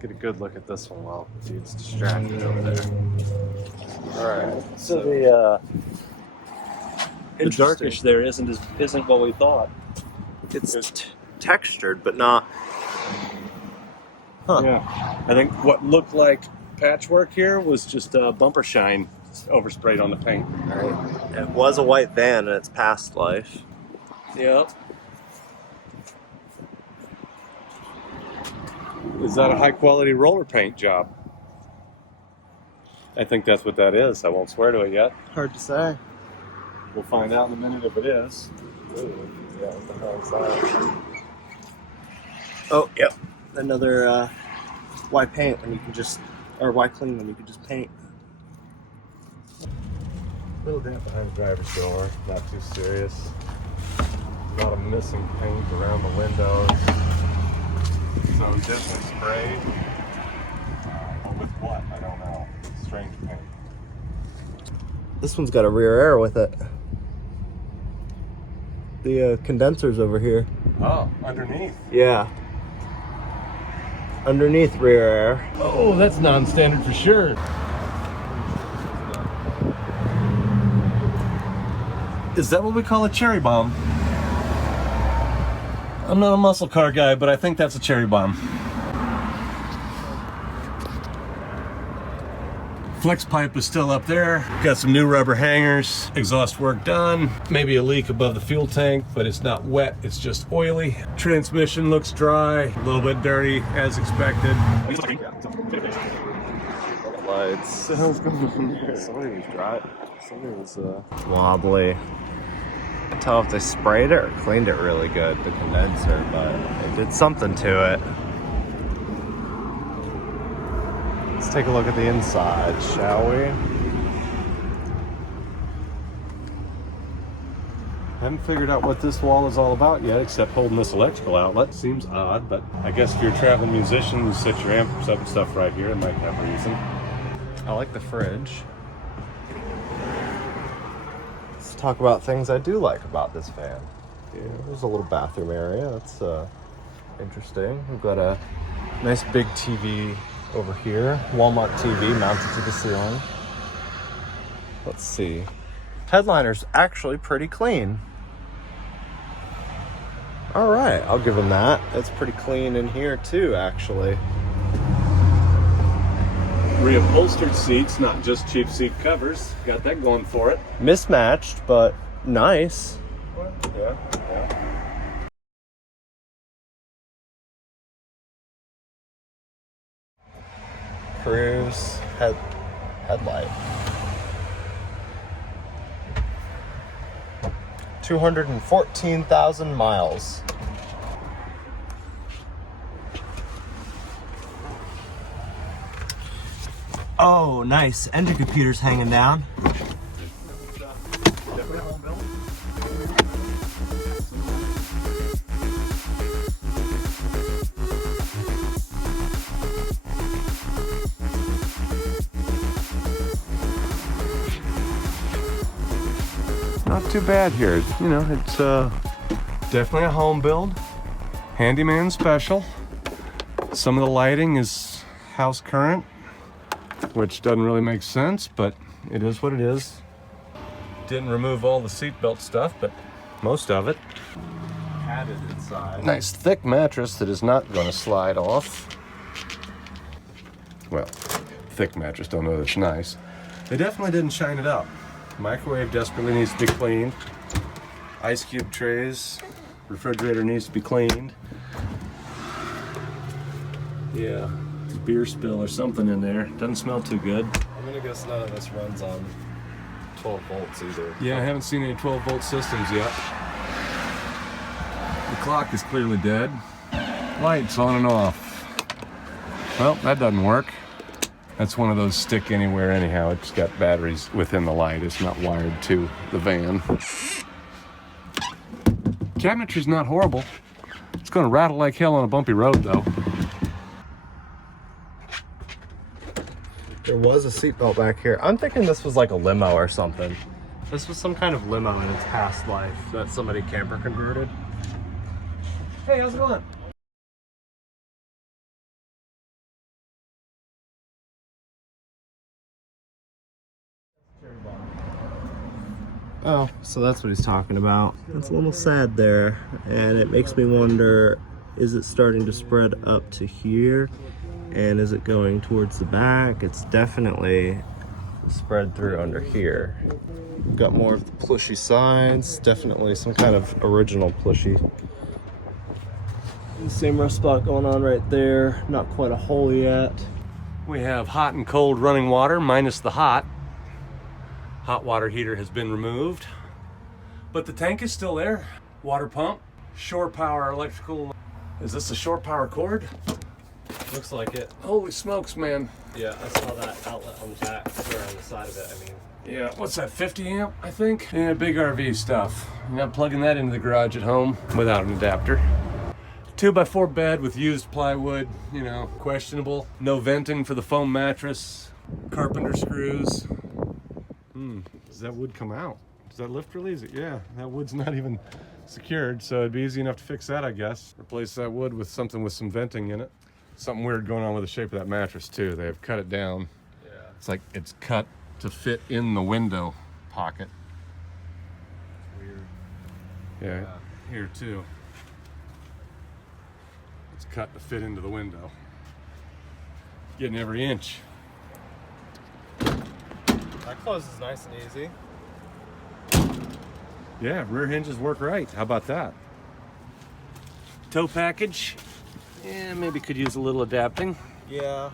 get a good look at this one while dude's distracted over there. Alright, So the darkish there isn't what we thought. it's textured, but not. Huh. Yeah, I think what looked like patchwork here was just bumper shine oversprayed on the paint. Alright. It was a white van in its past life. Yep. Is that a high quality roller paint job? I think that's what that is. I won't swear to it yet. Hard to say. We'll find out in a minute if it is. Ooh, yeah, what the hell is that? Oh, yep. Another white paint when you can just, or white clean when you can just paint. A little damp behind the driver's door, not too serious. A lot of missing paint around the windows. So he definitely sprayed. With what? I don't know. Strange paint. This one's got a rear air with it. The condenser's over here. Oh, underneath. Yeah. Underneath rear air. Oh, that's non-standard for sure. Is that what we call a cherry bomb? I'm not a muscle car guy, but I think that's a cherry bomb. Flex pipe is still up there. Got some new rubber hangers. Exhaust work done. Maybe a leak above the fuel tank, but it's not wet, it's just oily. Transmission looks dry, a little bit dirty as expected. Lights. What the hell's going on there? Somebody was dry. Somebody was wobbly. I can't tell if they sprayed it or cleaned it really good, the condenser, but it did something to it. Let's take a look at the inside, shall we? Haven't figured out what this wall is all about yet, except holding this electrical outlet. Seems odd, but I guess if you're a traveling musician, you set your amps up and stuff right here, it might have reason. I like the fridge. Let's talk about things I do like about this van. Yeah, there's a little bathroom area. That's interesting. We've got a nice big TV over here. Walmart TV mounted to the ceiling. Let's see. Headliner's actually pretty clean. All right, I'll give him that. It's pretty clean in here too, actually. Reupholstered seats, not just cheap seat covers. Got that going for it. Mismatched, but nice. Yeah. Cruise headlight. 214,000 miles. Oh, nice. Engine computer's hanging down. Not too bad here. You know, it's definitely a home build. Handyman special. Some of the lighting is house current, which doesn't really make sense, but it is what it is. Didn't remove all the seatbelt stuff, but most of it. Padded inside. Nice thick mattress that is not going to slide off. Well, thick mattress, don't know that's nice. They definitely didn't shine it up. Microwave desperately needs to be cleaned. Ice cube trays. Refrigerator needs to be cleaned. Yeah, beer spill or something in there. Doesn't smell too good. I'm gonna guess none of this runs on 12 volts either. Yeah, I haven't seen any 12 volt systems yet. The clock is clearly dead. Lights on and off. Well, that doesn't work. That's one of those stick anywhere anyhow. It's got batteries within the light. It's not wired to the van. Cabinetry's not horrible. It's gonna rattle like hell on a bumpy road though. There was a seatbelt back here. I'm thinking this was like a limo or something. This was some kind of limo in its past life that somebody camper converted. Hey, how's it going? Oh, so that's what he's talking about. It's a little sad there, and it makes me wonder, is it starting to spread up to here? And is it going towards the back? It's definitely spread through under here. We've got more of the plushy sides, definitely some kind of original plushy. Same rust spot going on right there, not quite a hole yet. We have hot and cold running water minus the hot. Hot water heater has been removed, but the tank is still there. Water pump, shore power electrical. Is this a shore power cord? Looks like it. Holy smokes, man. Yeah, I saw that outlet on the back, or on the side of it, I mean. Yeah, what's that, 50 amp, I think? Yeah, big RV stuff. You're not plugging that into the garage at home without an adapter. 2x4 bed with used plywood, you know, questionable. No venting for the foam mattress. Carpenter screws. Does that wood come out? Does that lift release it? Yeah, that wood's not even secured, so it'd be easy enough to fix that, I guess. Replace that wood with something with some venting in it. Something weird going on with the shape of that mattress too. They have cut it down. Yeah. It's like it's cut to fit in the window pocket. Weird. Yeah, here too. It's cut to fit into the window. Getting every inch. That closes nice and easy. Yeah, rear hinges work right. How about that? Tow package. Yeah, maybe could use a little adapting. Yeah.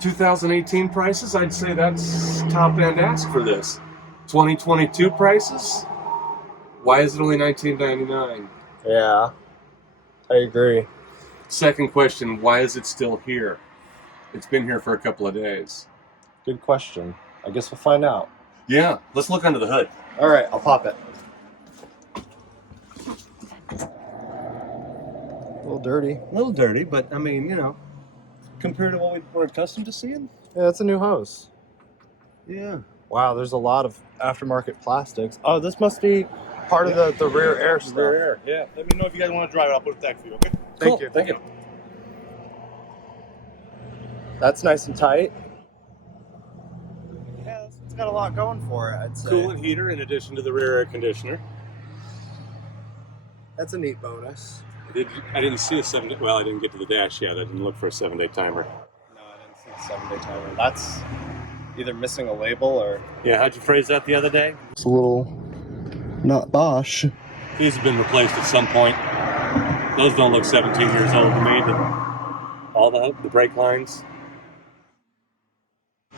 2018 prices, I'd say that's top end ask for this. 2022 prices? Why is it only $19.99? Yeah, I agree. Second question, why is it still here? It's been here for a couple of days. Good question. I guess we'll find out. Yeah, let's look under the hood. All right, I'll pop it. A little dirty. A little dirty, but I mean, you know, compared to what we're accustomed to seeing. Yeah, it's a new hose. Yeah. Wow, there's a lot of aftermarket plastics. Oh, this must be part of the rear air stuff. Rear air. Yeah, let me know if you guys want to drive it. I'll put a tag for you, okay? Thank you. Thank you. That's nice and tight. Yeah, it's got a lot going for it, I'd say. Coolant heater in addition to the rear air conditioner. That's a neat bonus. I didn't see a 7-day, well, I didn't get to the dash yet. I didn't look for a 7-day timer. No, I didn't see the 7-day timer. That's either missing a label or... Yeah, how'd you phrase that the other day? It's a little not Bosch. These have been replaced at some point. Those don't look 17 years old to me. All the brake lines.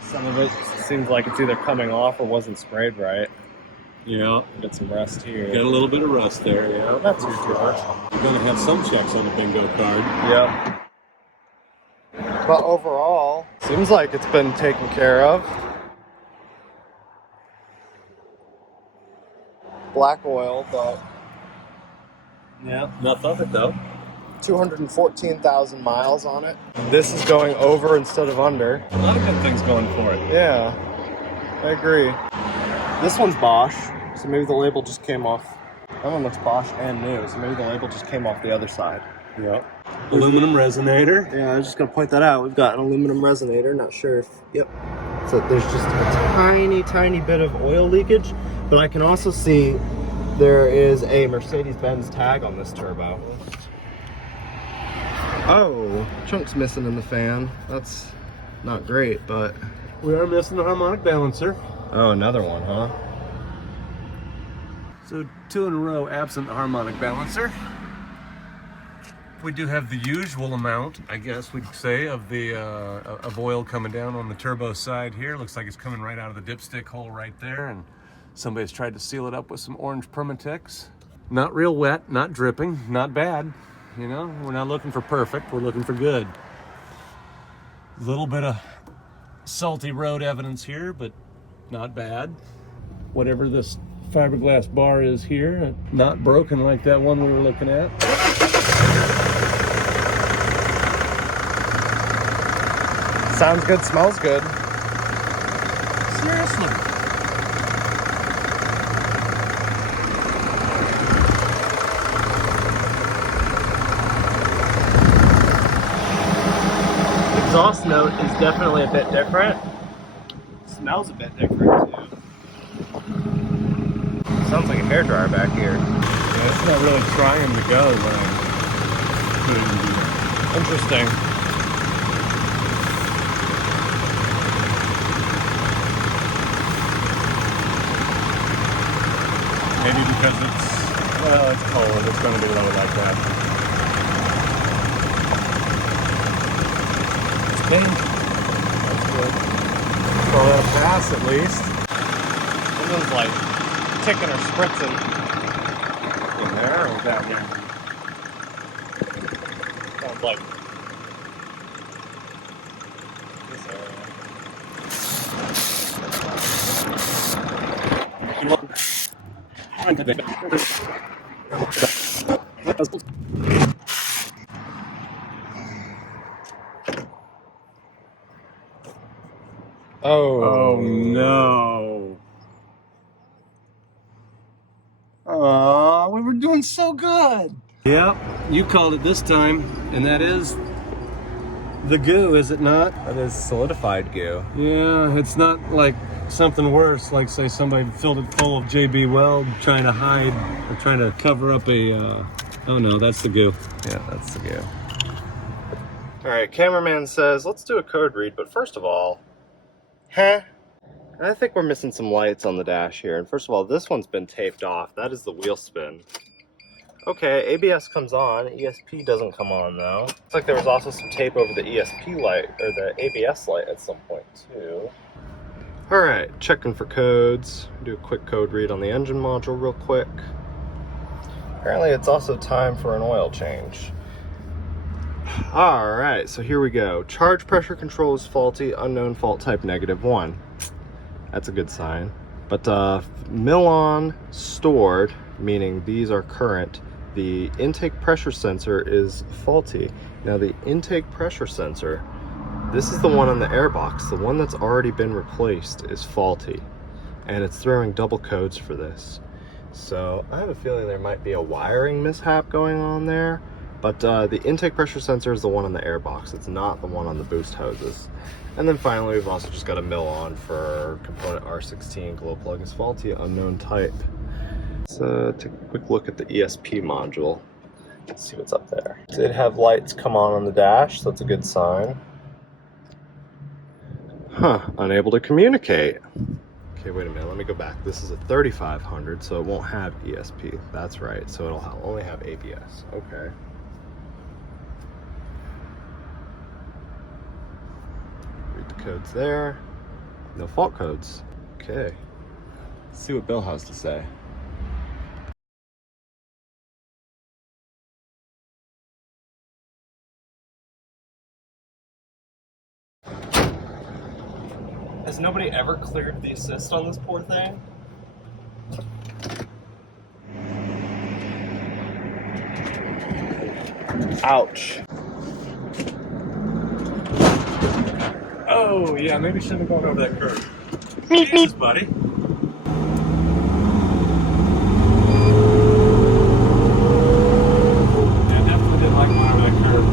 Some of it seems like it's either coming off or wasn't sprayed right. Yeah. Get some rust here. Got a little bit of rust there, yeah. Not too much. You're going to have some checks on the bingo card. Yep. But overall, seems like it's been taken care of. Black oil, but Yeah, enough of it though. 214,000 miles on it. This is going over instead of under. A lot of good things going for it. Yeah, I agree. This one's Bosch, so maybe the label just came off. That one looks Bosch and new, so maybe the label just came off the other side. Yep. Aluminum resonator. Yeah, I was just gonna point that out. We've got an aluminum resonator, not sure if, yep. So there's just a tiny bit of oil leakage, but I can also see there is a Mercedes-Benz tag on this turbo. Oh, chunk's missing in the fan. That's not great, but... We are missing the harmonic balancer. Oh, another one, huh? So 2 in a row absent the harmonic balancer. We do have the usual amount, I guess we'd say, of the of oil coming down on the turbo side here. Looks like it's coming right out of the dipstick hole right there, and somebody's tried to seal it up with some orange Permatex. Not real wet, not dripping, not bad. You know, we're not looking for perfect, we're looking for good. A little bit of salty road evidence here, but not bad. Whatever this fiberglass bar is here, not broken like that one we were looking at. Sounds good, smells good. Seriously. Exhaust note is definitely a bit different. Smells a bit different too. Sounds like a hairdryer back here. Yeah, it's not really trying to go when I put it in gear. Interesting. Maybe because it's cold. It's going to be low like that. It's clean. That's good. Throw that a pass at least. Someone's like ticking or spritzing. In there or down there? Sounds like this Oh no. Oh, we were doing so good. Yep, you called it this time, and that is the goo, is it not? That is solidified goo. Yeah, it's not like something worse, like say somebody filled it full of JB Weld trying to hide or trying to cover up a, oh no, that's the goo. Yeah, that's the goo. All right, cameraman says, let's do a code read, but first of all, I think we're missing some lights on the dash here. And first of all, this one's been taped off. That is the wheel spin. Okay, ABS comes on, ESP doesn't come on though. Looks like there was also some tape over the ESP light, or the ABS light at some point too. All right, checking for codes. Do a quick code read on the engine module real quick. Apparently it's also time for an oil change. All right, so here we go. Charge pressure control is faulty, unknown fault type -1. That's a good sign. But mil-on stored, meaning these are current. The intake pressure sensor is faulty. Now the intake pressure sensor, this is the one on the airbox. The one that's already been replaced is faulty. And it's throwing double codes for this. So I have a feeling there might be a wiring mishap going on there. But the intake pressure sensor is the one on the airbox. It's not the one on the boost hoses. And then finally, we've also just got a mil-on for component R16. Glow plug is faulty, unknown type. Let's take a quick look at the ESP module. Let's see what's up there. It did have lights come on the dash, so that's a good sign. Unable to communicate. Okay, wait a minute, let me go back. This is a 3500, so it won't have ESP. That's right, so it'll only have ABS. Okay. Read the codes there. No fault codes. Okay. Let's see what Bill has to say. Has nobody ever cleared the assist on this poor thing? Ouch. Oh, yeah, maybe shouldn't have gone over that curve. Jesus, buddy. Yeah, definitely didn't like going over that curve.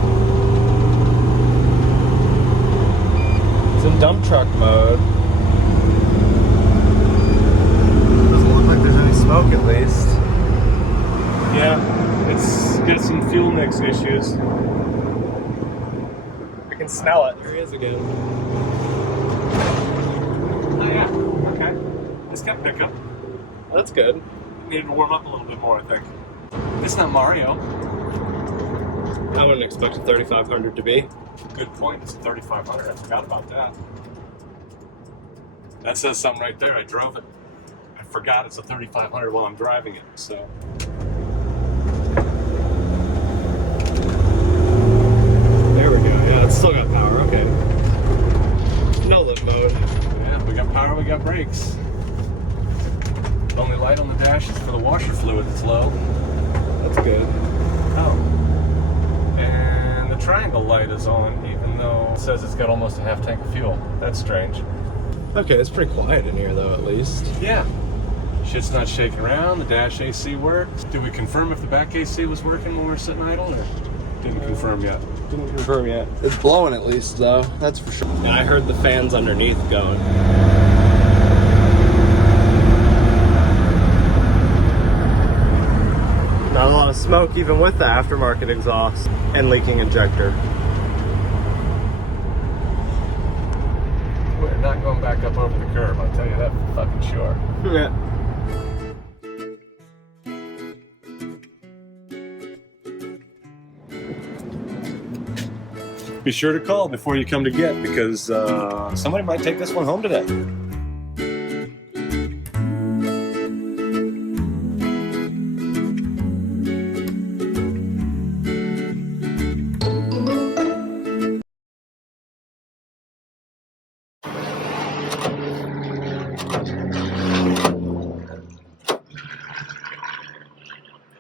It's in dump truck mode. Doesn't look like there's any smoke at least. Yeah, it's got some fuel mix issues. I can smell it. Here he is again. Oh yeah, okay. It's got pickup. That's good. Needed to warm up a little bit more, I think. It's not Mario. I wouldn't expect a 3500 to be. Good point, it's a 3500. I forgot about that. That says something right there. I drove it. I forgot it's a 3500 while I'm driving it, so. There we go. Yeah, it's still got power. Okay. No limp mode. Yeah, we got power, we got brakes. The only light on the dash is for the washer fluid that's low. That's good. Oh. And the triangle light is on, even though it says it's got almost a half tank of fuel. That's strange. Okay, it's pretty quiet in here though, at least. Yeah. Shit's not shaking around, the dash AC works. Did we confirm if the back AC was working when we were sitting idle, or didn't confirm yet? Didn't confirm yet. It's blowing at least though, that's for sure. And I heard the fans underneath going. smoke even with the aftermarket exhaust and leaking injector. We're not going back up over the curb, I'll tell you that for fucking sure. Yeah. Be sure to call before you come to get, because somebody might take this one home today.